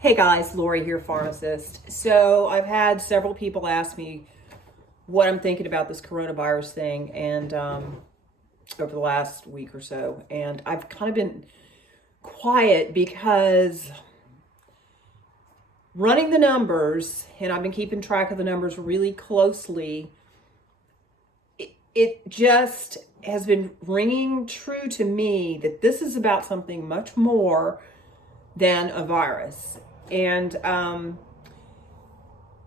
Hey guys, Lori here, pharmacist. So I've had several people ask me what I'm thinking about this coronavirus thing, and over the last week or so, and I've kind of been quiet because running the numbers, and I've been keeping track of the numbers really closely. It just has been ringing true to me that this is about something much more than a virus. And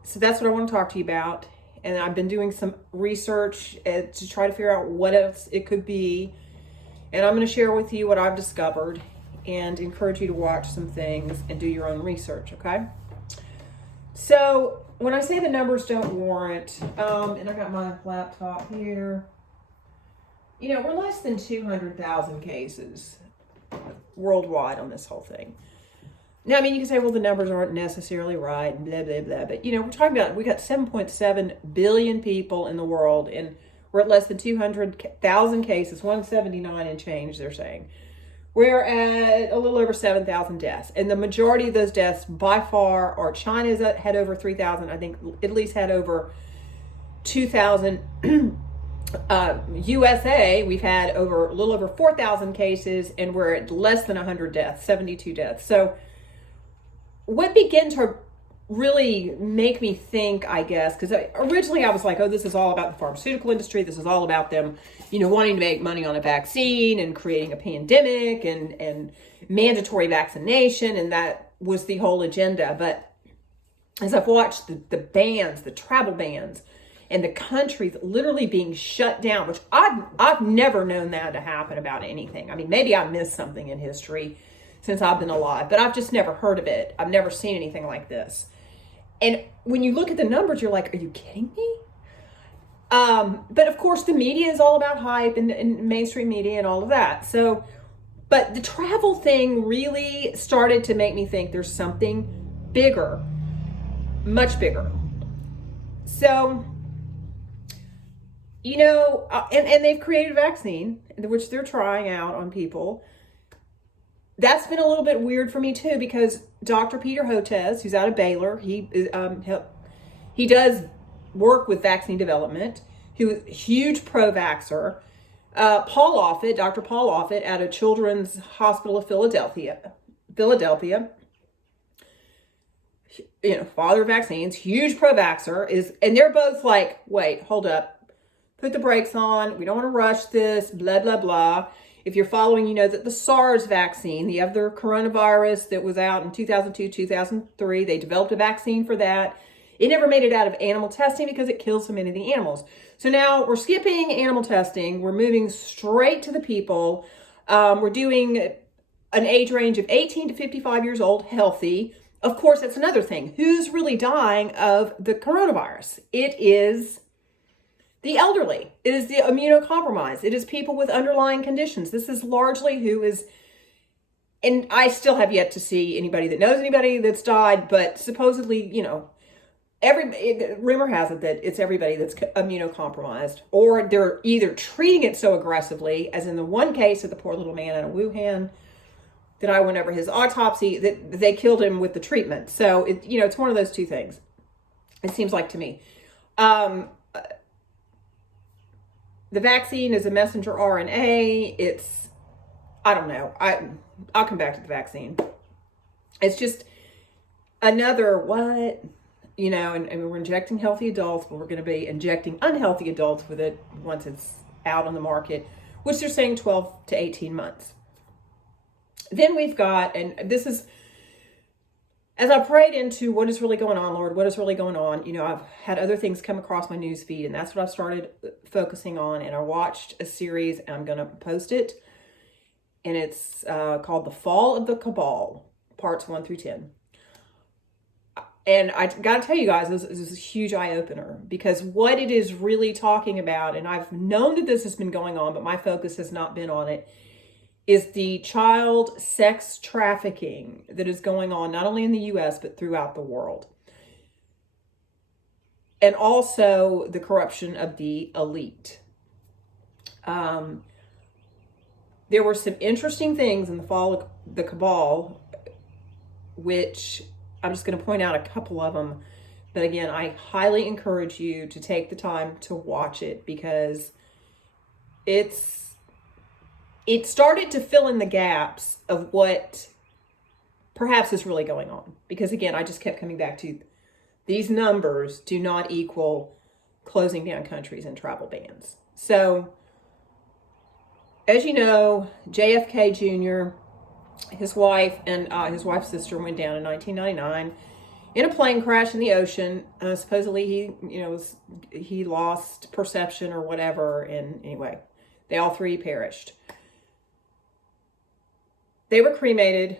so that's what I want to talk to you about. And I've been doing some research to try to figure out what else it could be. And I'm going to share with you what I've discovered and encourage you to watch some things and do your own research, okay? So when I say the numbers don't warrant, and I got my laptop here, we're less than 200,000 cases worldwide on this whole thing. Now, you can say, well, the numbers aren't necessarily right, and blah, blah, blah. But, we're talking about, we got 7.7 billion people in the world, and we're at less than 200,000 cases, 179 and change, they're saying. We're at a little over 7,000 deaths. And the majority of those deaths, by far, are China's had over 3,000. I think Italy's had over 2,000. USA, we've had a little over 4,000 cases, and we're at less than 100 deaths, 72 deaths. So what began to really make me think, I guess, because originally I was like, oh, this is all about the pharmaceutical industry. This is all about them, wanting to make money on a vaccine and creating a pandemic and mandatory vaccination. And that was the whole agenda. But as I've watched the bans, the travel bans, and the countries literally being shut down, which I've never known that to happen about anything. Maybe I missed something in history since I've been alive, but I've just never heard of it. I've never seen anything like this. And when you look at the numbers, you're like, are you kidding me? But of course, the media is all about hype and mainstream media and all of that. So, but the travel thing really started to make me think there's something bigger, much bigger. So, and they've created a vaccine, which they're trying out on people. That's been a little bit weird for me too, because Dr. Peter Hotez, who's out of Baylor, he does work with vaccine development. He was a huge pro-vaxxer. Dr. Paul Offit, out of Children's Hospital of Philadelphia, father of vaccines, huge pro-vaxxer, and they're both like, wait, hold up, put the brakes on. We don't want to rush this, blah, blah, blah. If you're following, you know that the SARS vaccine, the other coronavirus that was out in 2002, 2003, they developed a vaccine for that. It never made it out of animal testing because it kills so many of the animals. So now we're skipping animal testing. We're moving straight to the people. We're doing an age range of 18 to 55 years old, healthy. Of course, that's another thing. Who's really dying of the coronavirus? It is the elderly. It is the immunocompromised. It is people with underlying conditions. This is largely who is, and I still have yet to see anybody that knows anybody that's died, but supposedly, rumor has it that it's everybody that's immunocompromised, or they're either treating it so aggressively, as in the one case of the poor little man out of Wuhan that I went over his autopsy, that they killed him with the treatment. So, it's one of those two things. It seems like to me. The vaccine is a messenger RNA. I don't know. I'll come back to the vaccine. It's just another what, and we're injecting healthy adults, but we're going to be injecting unhealthy adults with it once it's out on the market, which they're saying 12 to 18 months. Then we've got, and this is, as I prayed into what is really going on, Lord, what is really going on, I've had other things come across my news feed, and that's what I've started focusing on. And I watched a series, and I'm going to post it, and it's called The Fall of the Cabal, parts 1 through 10. And I got to tell you guys, this is a huge eye-opener, because what it is really talking about, and I've known that this has been going on, but my focus has not been on it, is the child sex trafficking that is going on not only in the U.S., but throughout the world. And also the corruption of the elite. There were some interesting things in the fall of the cabal, which I'm just going to point out a couple of them. But again, I highly encourage you to take the time to watch it, because it started to fill in the gaps of what perhaps is really going on. Because again, I just kept coming back to these numbers do not equal closing down countries and travel bans. So, as you know, JFK Jr., his wife and his wife's sister went down in 1999 in a plane crash in the ocean. Supposedly he lost perception or whatever, and anyway, they all three perished. They were cremated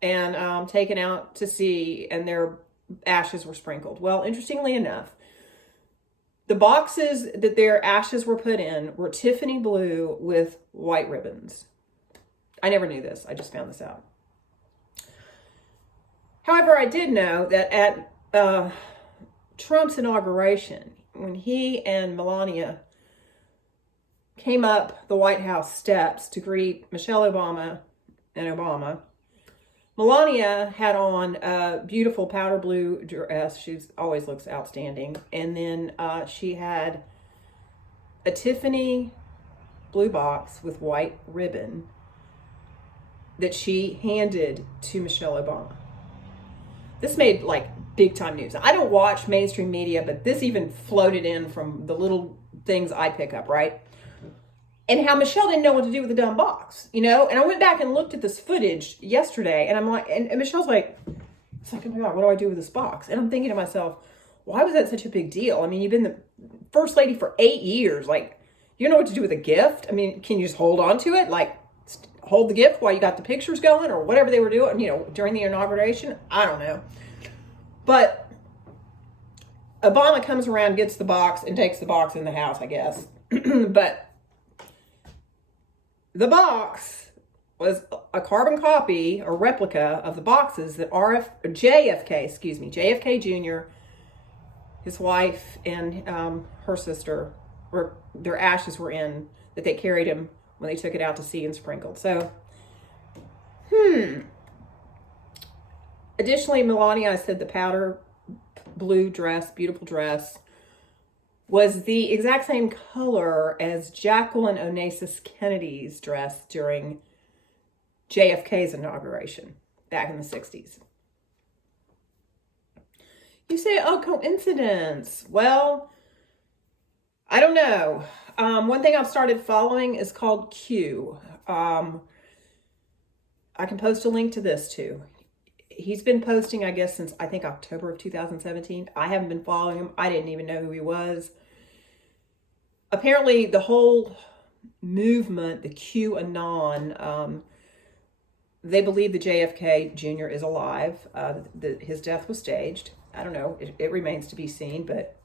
and taken out to sea, and their ashes were sprinkled. Well, interestingly enough, the boxes that their ashes were put in were Tiffany blue with white ribbons. I never knew this. I just found this out. However, I did know that at Trump's inauguration, when he and Melania came up the White House steps to greet Michelle Obama and Obama, Melania had on a beautiful powder blue dress. She always looks outstanding. And then she had a Tiffany blue box with white ribbon that she handed to Michelle Obama. This made like big time news. I don't watch mainstream media, but this even floated in from the little things I pick up, right? And how Michelle didn't know what to do with the dumb box, And I went back and looked at this footage yesterday, and I'm like, and Michelle's like, it's like, oh my God, what do I do with this box? And I'm thinking to myself, why was that such a big deal? I mean, you've been the first lady for 8 years. Like, you know what to do with a gift? I mean, can you just hold on to it? Like, hold the gift while you got the pictures going, or whatever they were doing, during the inauguration? I don't know. But Obama comes around, gets the box, and takes the box in the house, I guess. But the box was a carbon copy or replica of the boxes that JFK Jr., his wife, and her sister, their ashes were in, that they carried him when they took it out to sea and sprinkled. So, Additionally, Melania, I said the powder blue dress, beautiful dress, was the exact same color as Jacqueline Onassis Kennedy's dress during JFK's inauguration back in the 60s. You say, oh, coincidence. Well, I don't know. One thing I've started following is called Q. I can post a link to this too. He's been posting, I guess, since I think October of 2017. I haven't been following him. I didn't even know who he was. Apparently, the whole movement, the QAnon, they believe the JFK Jr. is alive. His death was staged. I don't know. It remains to be seen, but,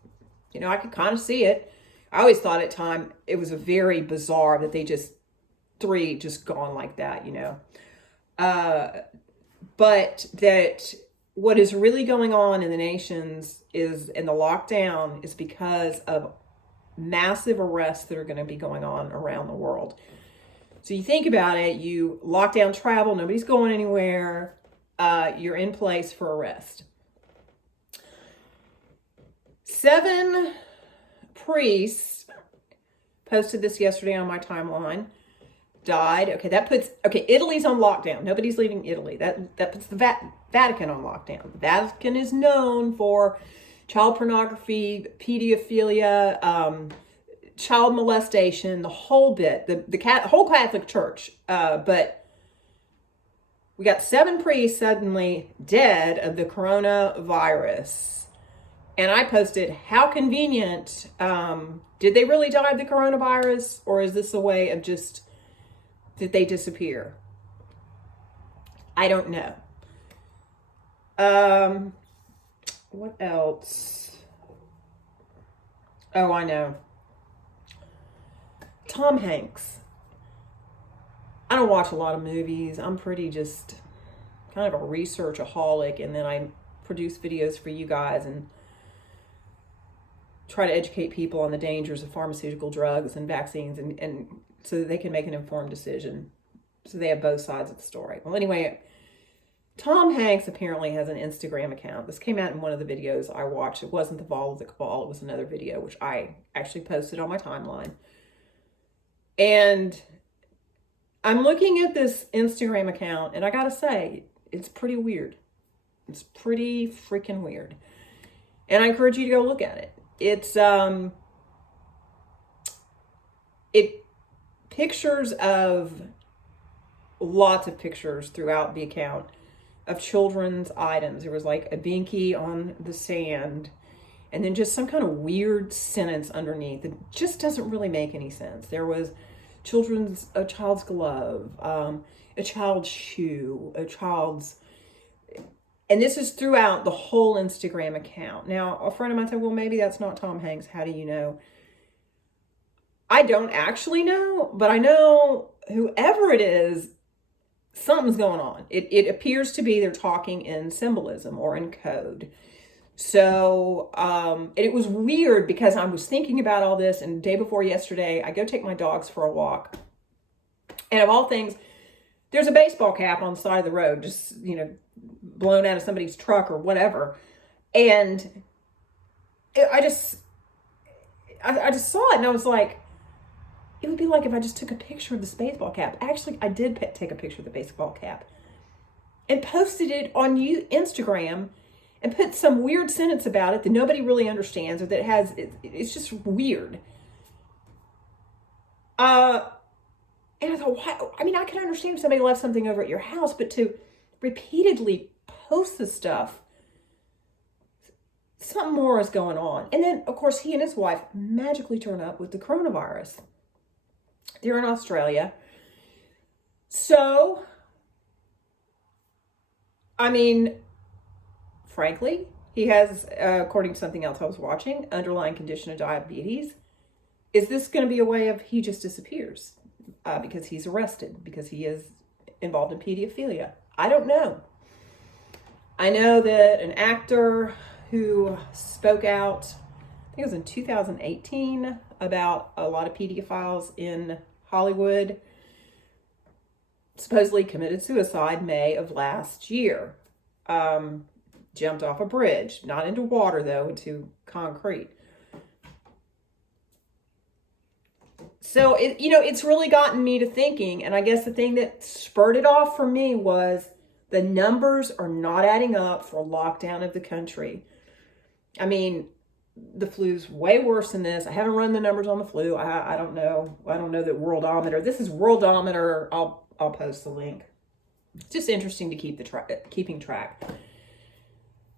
I could kind of see it. I always thought at time it was a very bizarre that they three just gone like that, But that what is really going on in the nations in the lockdown is because of massive arrests that are going to be going on around the world. So you think about it, you lock down travel, nobody's going anywhere, you're in place for arrest. 7 priests, posted this yesterday on my timeline, died. Italy's on lockdown. Nobody's leaving Italy. That puts the Vatican on lockdown. The Vatican is known for child pornography, pedophilia, child molestation, the whole bit, the whole Catholic Church. But we got 7 priests suddenly dead of the coronavirus. And I posted, how convenient. Did they really die of the coronavirus? Or is this a way of just, did they disappear? I don't know. What else? Oh, I know. Tom Hanks. I don't watch a lot of movies. I'm pretty just kind of a researchaholic, and then I produce videos for you guys and try to educate people on the dangers of pharmaceutical drugs and vaccines, and so that they can make an informed decision. So they have both sides of the story. Well, anyway, Tom Hanks apparently has an Instagram account. This came out in one of the videos I watched. It wasn't The Fall of the Cabal. It was another video, which I actually posted on my timeline. And I'm looking at this Instagram account, and I gotta say, it's pretty weird. It's pretty freaking weird. And I encourage you to go look at it. It pictures of lots of pictures throughout the account of children's items. There was like a binky on the sand, and then just some kind of weird sentence underneath that just doesn't really make any sense. There was a child's glove, a child's shoe, and this is throughout the whole Instagram account. Now, a friend of mine said, well, maybe that's not Tom Hanks. How do you know? I don't actually know, but I know whoever it is, something's going on. It appears to be they're talking in symbolism or in code. So, and it was weird because I was thinking about all this, and the day before yesterday, I go take my dogs for a walk. And of all things, there's a baseball cap on the side of the road, just, blown out of somebody's truck or whatever. And I just saw it, and I was like, it would be like if I just took a picture of this baseball cap. Actually, I did take a picture of the baseball cap and posted it on Instagram and put some weird sentence about it that nobody really understands, or that it's just weird. And I thought, why? I mean, I can understand if somebody left something over at your house, but to repeatedly post this stuff, something more is going on. And then, of course, he and his wife magically turn up with the coronavirus. They're in Australia. So, I mean, frankly, he has, according to something else I was watching, underlying condition of diabetes. Is this going to be a way of he just disappears because he's arrested, because he is involved in pedophilia? I don't know. I know that an actor who spoke out, I think it was in 2018, about a lot of pedophiles in Hollywood, supposedly committed suicide May of last year. Jumped off a bridge, not into water though, into concrete. So it's really gotten me to thinking, and I guess the thing that spurred it off for me was the numbers are not adding up for lockdown of the country. I mean, the flu's way worse than this. I haven't run the numbers on the flu. I don't know. I don't know that Worldometer. This is Worldometer. I'll post the link. It's just interesting to keeping track.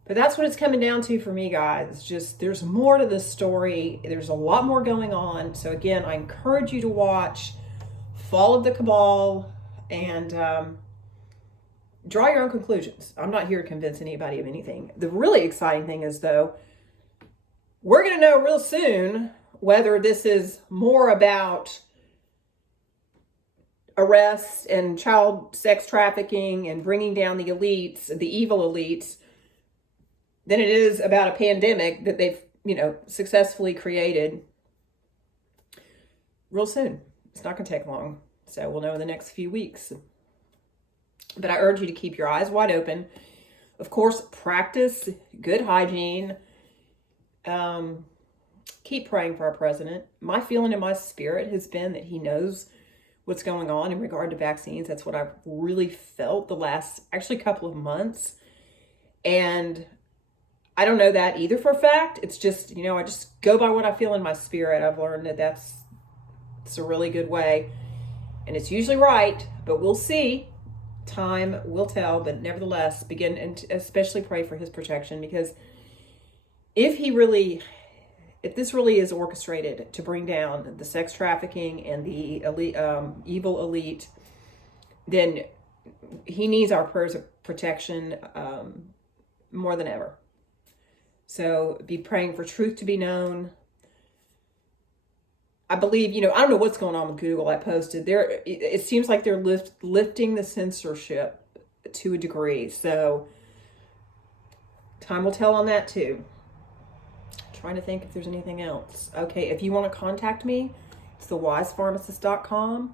But that's what it's coming down to for me, guys. It's just, there's more to this story. There's a lot more going on. So again, I encourage you to watch Fall of the Cabal and draw your own conclusions. I'm not here to convince anybody of anything. The really exciting thing is, though, we're going to know real soon whether this is more about arrests and child sex trafficking and bringing down the elites, the evil elites, than it is about a pandemic that they've, successfully created real soon. It's not going to take long. So we'll know in the next few weeks. But I urge you to keep your eyes wide open. Of course, practice good hygiene. Keep praying for our president. My feeling in my spirit has been that he knows what's going on in regard to vaccines. That's what I've really felt the last actually couple of months. And I don't know that either for a fact. It's just, I just go by what I feel in my spirit. I've learned that it's a really good way. And it's usually right, but we'll see. Time will tell, but nevertheless, begin and especially pray for his protection, because if this really is orchestrated to bring down the sex trafficking and the elite, evil elite, then he needs our prayers of protection more than ever. So be praying for truth to be known. I believe, I don't know what's going on with Google. I posted there. It seems like they're lifting the censorship to a degree. So time will tell on that too. Trying to think if there's anything else. Okay, if you want to contact me, it's thewisepharmacist.com.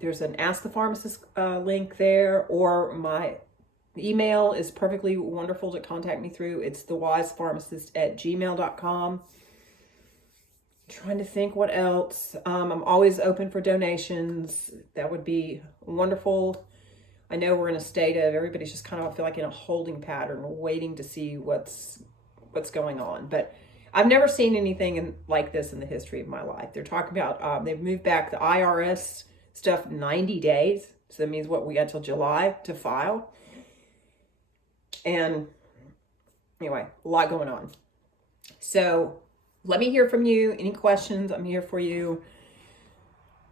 There's an Ask the Pharmacist link there, or my email is perfectly wonderful to contact me through. It's thewisepharmacist@gmail.com. Trying to think what else. I'm always open for donations. That would be wonderful. I know we're in a state of everybody's just kind of, I feel like, in a holding pattern, waiting to see what's going on. But I've never seen anything like this in the history of my life. They're talking about they've moved back the IRS stuff 90 days. So that means what, we got till July to file. And anyway, a lot going on. So let me hear from you. Any questions? I'm here for you.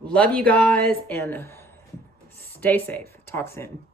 Love you guys and stay safe. Talk soon.